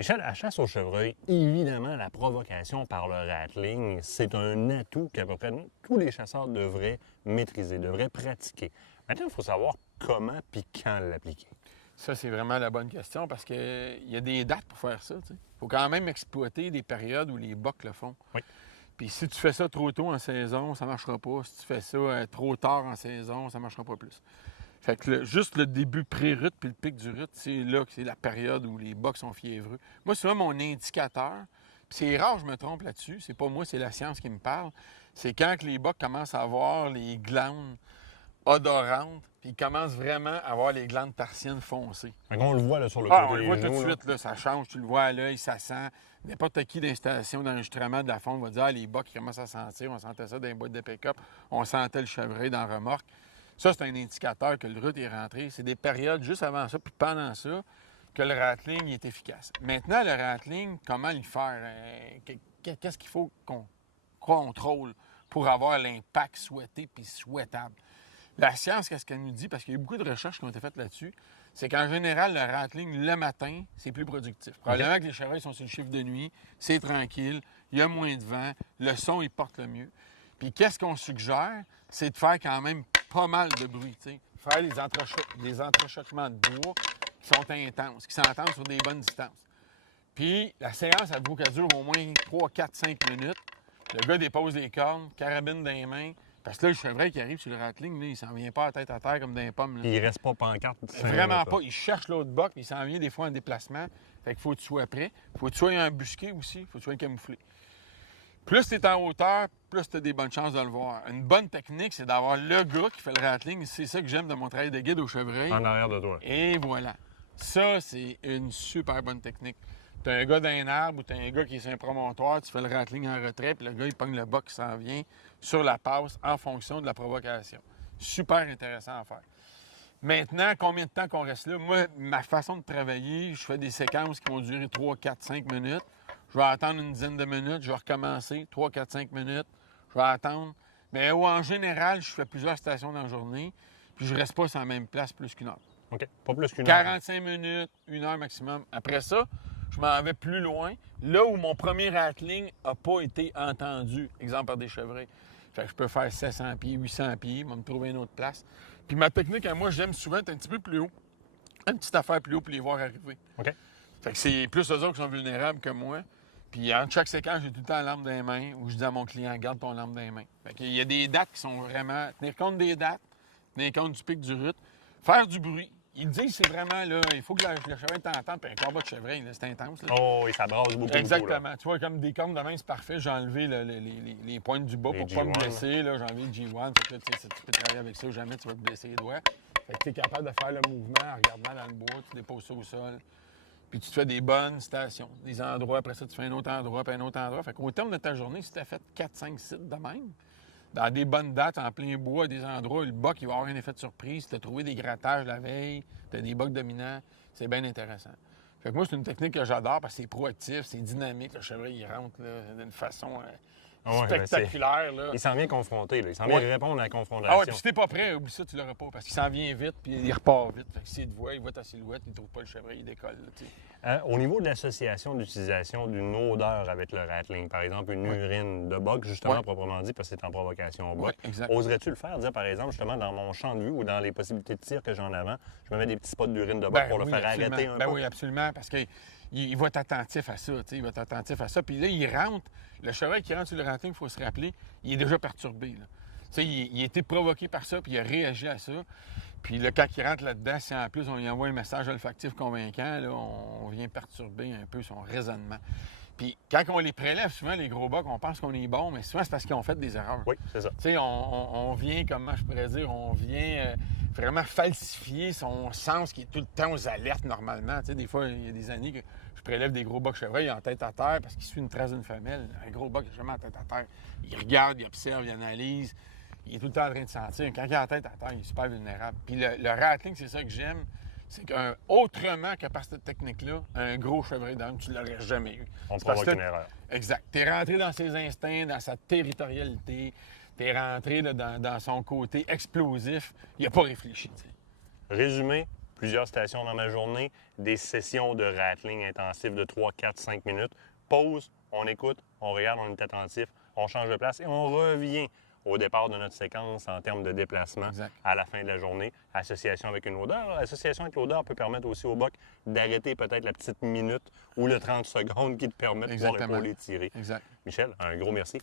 Michel, à chasse au chevreuil, évidemment, la provocation par le rattling, c'est un atout qu'à peu près tous les chasseurs devraient maîtriser, devraient pratiquer. Maintenant, il faut savoir comment puis quand l'appliquer. Ça, c'est vraiment la bonne question parce qu'il y a des dates pour faire ça. Il faut quand même exploiter des périodes où les bocs le font. Oui. Puis si tu fais ça trop tôt en saison, ça ne marchera pas. Si tu fais ça trop tard en saison, ça ne marchera pas plus. Fait que juste le début pré-rut puis le pic du rut, c'est là que c'est la période où les bocs sont fiévreux. Moi, souvent, mon indicateur, puis c'est rare je me trompe là-dessus, c'est pas moi, c'est la science qui me parle, c'est quand que les bocs commencent à avoir les glandes odorantes, puis ils commencent vraiment à avoir les glandes tarsiennes foncées. On le voit là, sur le côté On le voit des tout de genoux, là. suite, là, ça change, tu le vois à l'œil, ça sent. N'importe qui d'installation d'enregistrement de la faune va dire les bocs commencent à sentir, on sentait ça dans les boîtes de pick-up, on sentait le chevreuil dans la remorque. Ça, c'est un indicateur que le rut est rentré. C'est des périodes juste avant ça, puis pendant ça, que le rattling est efficace. Maintenant, le rattling, comment le faire? Qu'est-ce qu'il faut qu'on contrôle pour avoir l'impact souhaité puis souhaitable? La science, qu'est-ce qu'elle nous dit? Parce qu'il y a eu beaucoup de recherches qui ont été faites là-dessus. C'est qu'en général, le rattling, le matin, c'est plus productif. Probablement que les chevreuils sont sur le chiffre de nuit, c'est tranquille, il y a moins de vent, le son, il porte le mieux. Puis qu'est-ce qu'on suggère? C'est de faire quand même pas mal de bruit, tu sais. Faire des entrechoquements de bois qui sont intenses, qui s'entendent sur des bonnes distances. Puis la séance, elle dure au moins 3, 4, 5 minutes. Le gars dépose les cornes, carabine dans les mains. Parce que là, le chevreuil qui arrive sur le rattling, là, il s'en vient pas à tête à terre comme dans les pommes. Là. Il reste pas pancarte. Vraiment pas. Il cherche l'autre boc, puis il s'en vient des fois en déplacement. Fait qu'il faut que tu sois prêt. Il faut que tu sois embusqué aussi. Il faut que tu sois camouflé. Plus tu es en hauteur, plus tu as des bonnes chances de le voir. Une bonne technique, c'est d'avoir le gars qui fait le rattling. C'est ça que j'aime de mon travail de guide au chevreuil. En arrière de toi. Et voilà. Ça, c'est une super bonne technique. Tu as un gars d'un arbre ou tu as un gars qui est sur un promontoire, tu fais le rattling en retrait, puis le gars, il pogne le boc qui s'en vient sur la passe en fonction de la provocation. Super intéressant à faire. Maintenant, combien de temps qu'on reste là? Moi, ma façon de travailler, je fais des séquences qui vont durer 3, 4, 5 minutes. Je vais attendre une dizaine de minutes, je vais recommencer 3, 4, 5 minutes. Je vais attendre. Mais en général, je fais plusieurs stations dans la journée, puis je reste pas sur la même place plus qu'une heure. OK. Pas plus qu'une heure. 45 minutes, 1 heure maximum. Après ça, je m'en vais plus loin, là où mon premier rattling n'a pas été entendu, exemple par des chevreuils. Fait que je peux faire 700 pieds, 800 pieds, me trouver une autre place. Puis ma technique à moi, j'aime souvent être un petit peu plus haut. Une petite affaire plus haut pour les voir arriver. OK. Fait que c'est plus eux autres qui sont vulnérables que moi. Puis entre chaque séquence, j'ai tout le temps la lampe dans les mains où je dis à mon client, garde ton lampe dans les mains. Fait qu'il y a des dates qui sont vraiment... Tenir compte des dates, tenir compte du pic du rut, faire du bruit. Ils disent c'est vraiment, là, il faut que le chevreuil t'entende, puis un combat de chevreuil, là, c'est intense. Là. Oh, et ça brasse beaucoup. Exactement. Beaucoup, Tu vois, comme des cornes de main, c'est parfait. J'ai enlevé les pointes du bas Les pour ne pas me G1, blesser. Là. J'ai enlevé le G1. Fait que, là, tu peux travailler avec ça ou jamais tu vas te blesser les doigts. Fait que tu es capable de faire le mouvement en regardant dans le bois, tu déposes ça au sol. Puis tu te fais des bonnes stations, des endroits. Après ça, tu fais un autre endroit, puis un autre endroit. Fait qu'au terme de ta journée, si tu as fait 4-5 sites de même, dans des bonnes dates, en plein bois, des endroits où le boc il va avoir un effet de surprise, tu as trouvé des grattages la veille, tu as des bocs dominants, c'est bien intéressant. Fait que moi, c'est une technique que j'adore parce que c'est proactif, c'est dynamique. Le chevreuil, il rentre d'une façon spectaculaire. Là. Il s'en vient confronter, là. Il s'en vient répondre à la confrontation. Ah ouais, puis si t'es pas prêt, oublie ça, tu l'auras pas. Parce qu'il s'en vient vite, puis il repart vite. Fait que s'il te voit, il voit ta silhouette, il trouve pas le chevreuil, il décolle. Là, Au niveau de l'association d'utilisation d'une odeur avec le rattling, par exemple une urine de boc, justement, proprement dit, parce que c'est en provocation au boc, oserais-tu le faire? Dire, par exemple, justement, dans mon champ de vue ou dans les possibilités de tir que j'ai en avant, je me mets des petits spots d'urine de boc pour le faire arrêter un peu? Oui, absolument, parce qu'il va être attentif à ça, il va être attentif à ça. Puis là, il rentre, le chevreuil qui rentre sur le rattling, il faut se rappeler, il est déjà perturbé, là. Il a été provoqué par ça, puis il a réagi à ça. Puis là, quand il rentre là-dedans, si en plus on lui envoie un message olfactif convaincant, là, on vient perturber un peu son raisonnement. Puis quand on les prélève, souvent, les gros bocs, on pense qu'on est bon, mais souvent, c'est parce qu'ils ont fait des erreurs. Oui, c'est ça. Tu sais, on vient, comment je pourrais dire, on vient vraiment falsifier son sens qui est tout le temps aux alertes normalement. Tu sais, des fois, il y a des années que je prélève des gros bocs chevreuils en tête à terre parce qu'il suit une trace d'une femelle. Un gros boc, il est jamais en tête à terre. Il regarde, il observe, il analyse. Il est tout le temps en train de sentir. Quand il est en tête à terre, il est super vulnérable. Puis le rattling, c'est ça que j'aime. C'est qu'autrement que par cette technique-là, un gros chevreuil d'âme, tu ne l'aurais jamais eu. On provoque une erreur. Exact. Tu es rentré dans ses instincts, dans sa territorialité. Tu es rentré là, dans son côté explosif. Il n'a pas réfléchi. T'sais. Résumé, plusieurs stations dans ma journée, des sessions de rattling intensif de 3, 4, 5 minutes. Pause, on écoute, on regarde, on est attentif, on change de place et on revient au départ de notre séquence en termes de déplacement à la fin de la journée. Association avec une odeur. L'association avec l'odeur peut permettre aussi au boc d'arrêter peut-être la petite minute ou le 30 secondes qui te permet de pouvoir épauler tirer. Exact. Michel, un gros merci.